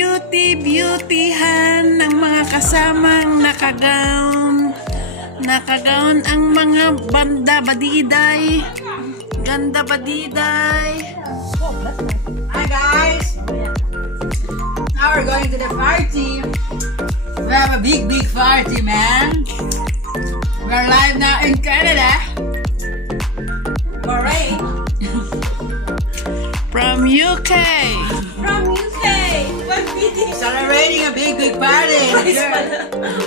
beauty-beautyhan ng mga kasamang nakagown. Nakagown ang mga banda badiday. Ganda badiday. Hi guys! Now we're going to the party. We have a big party, man. We're live now in Canada. Alright. From UK. From UK. Celebrating a big party.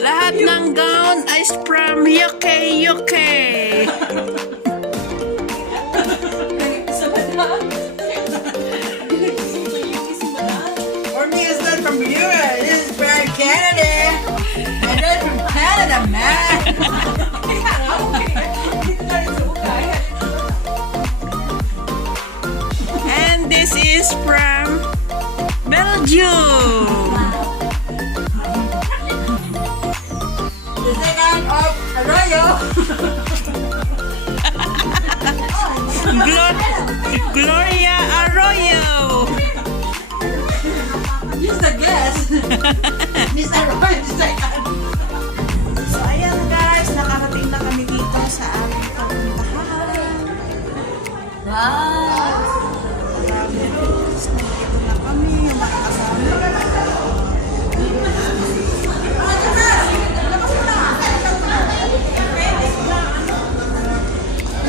Lahat ng gown ay from UK. For me, it's not from Europe. This is from Canada. And that's from Canada, man. And this is from Belgium. The second of Arroyo. Gloria Arroyo. He's the guest. Mr. Arroyo is second. So ayan guys, nakarating na kami dito sa aming pupuntahan. Wow! Marami rooms. Nandito na kami, yung mga kasama.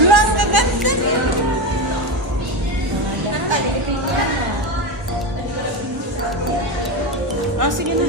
Lang gaganda. Oh, sige na.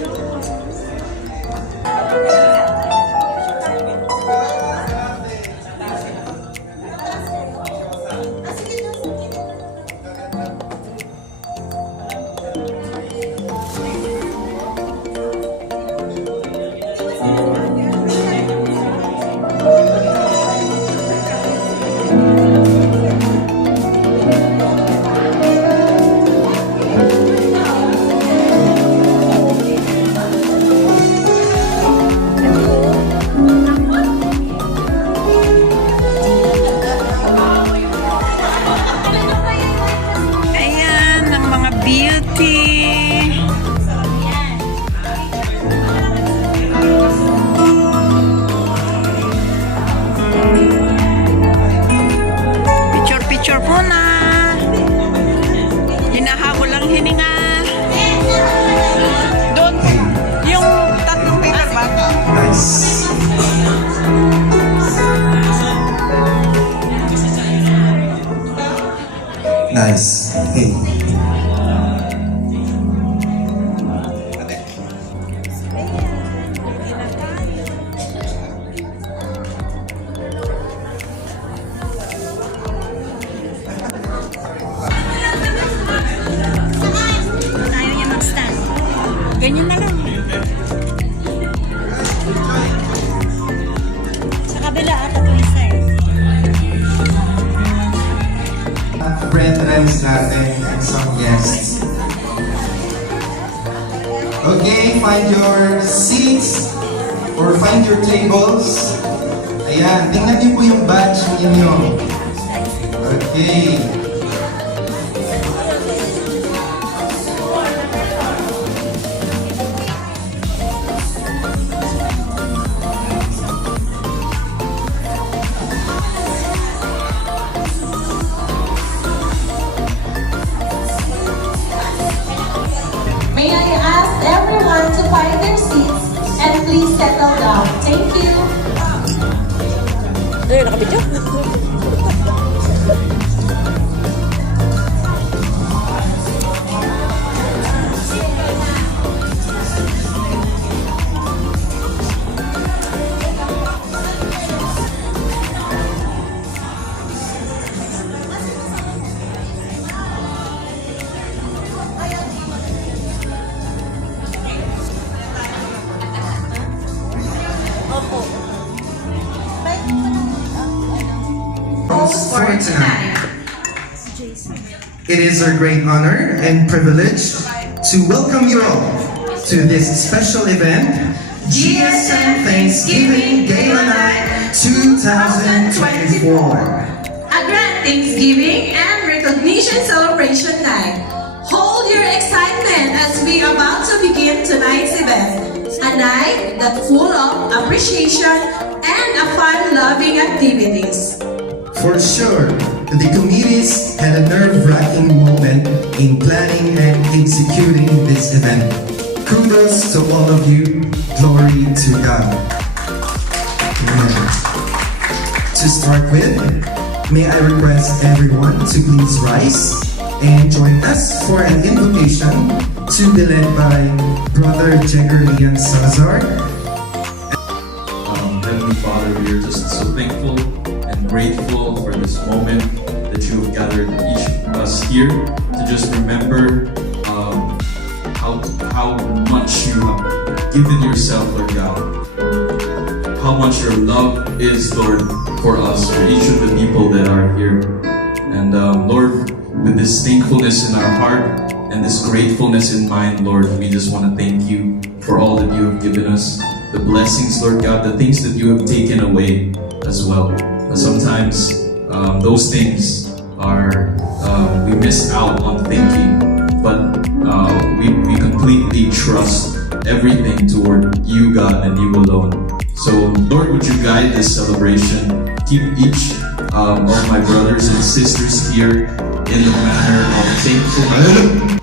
Ayan, ang mga beauty. Picture po na. Hinahabol ang hininga. Doon, yung tatlong Peter bag. Nice. Nice. Hey. Ayaw niya mag-stand. Ganyan na lang. Sa kabila at isa eh. Friends natin and some guests. Okay, find your seats or find your tables. Ayan, tingnan niyo po yung badge ninyo. Okay. May I ask everyone to find their seats and please settle down. Thank you. For tonight. It is our great honor and privilege to welcome you all to this special event, GSM Thanksgiving Gala Night 2024. A grand Thanksgiving and recognition celebration night. Hold your excitement as we are about to begin tonight's event. A night that's full of appreciation and a fun-loving activities. For sure, the committees had a nerve-wracking moment in planning and executing this event. Kudos to all of you. Glory to God. Amen. To start with, may I request everyone to please rise and join us for an invocation to be led by Brother Jegger Salazar. Heavenly Father, we are just so thankful and grateful for this moment that you have gathered each of us here to just remember how much you have given yourself, Lord God. How much your love is, Lord, for us, for each of the people that are here. And Lord, with this thankfulness in our heart and this gratefulness in mind, Lord, we just want to thank you for all that you have given us. The blessings, Lord God, the things that you have taken away as well. But sometimes those things are, we miss out on thinking, but we completely trust everything toward you, God, and you alone. So, Lord, would you guide this celebration? Keep each of my brothers and sisters here in the manner of thankfulness.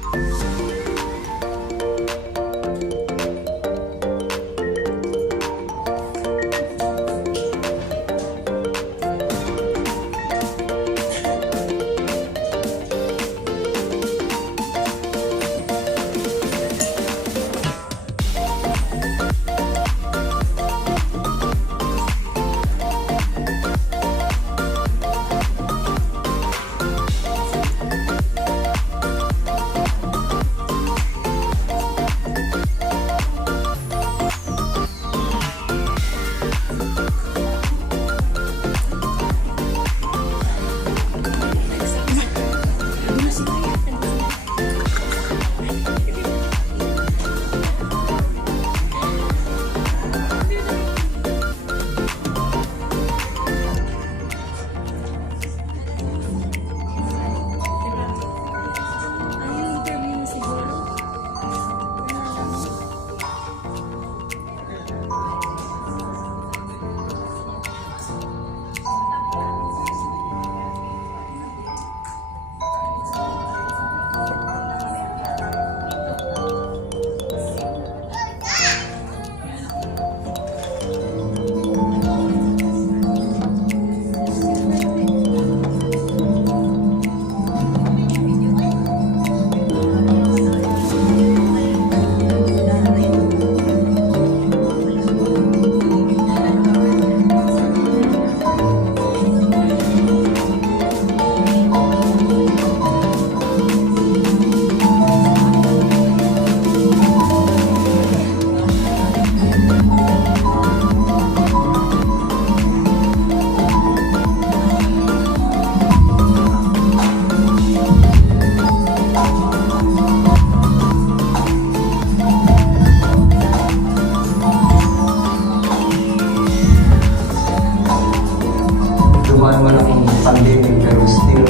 Dumaan ang pandemic pero still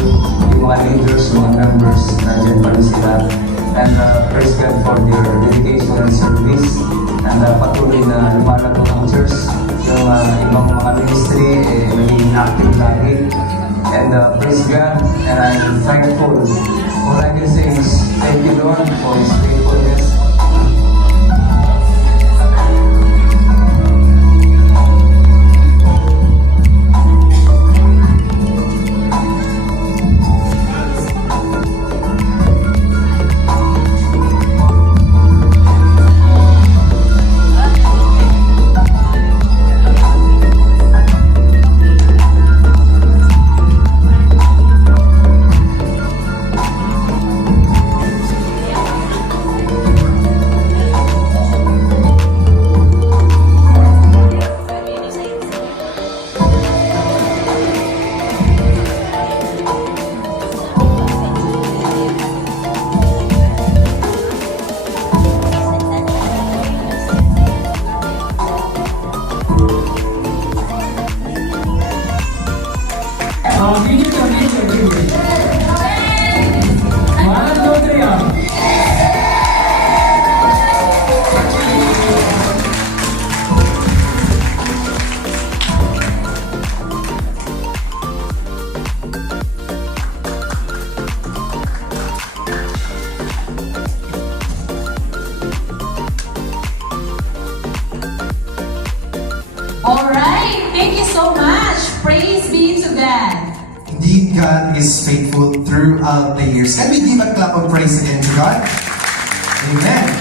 yung mga leaders, mga members nandiyan pa rin sila, and praise God for their dedication and service, and patuloy na lumalaki ang church, yung ibang mga ministry naging active lagi, and praise God, and I'm thankful. All I can say is thank you Lord for His faithfulness. Praise be to God. Indeed, God is faithful throughout the years. Can we give a clap of praise again to God? Amen.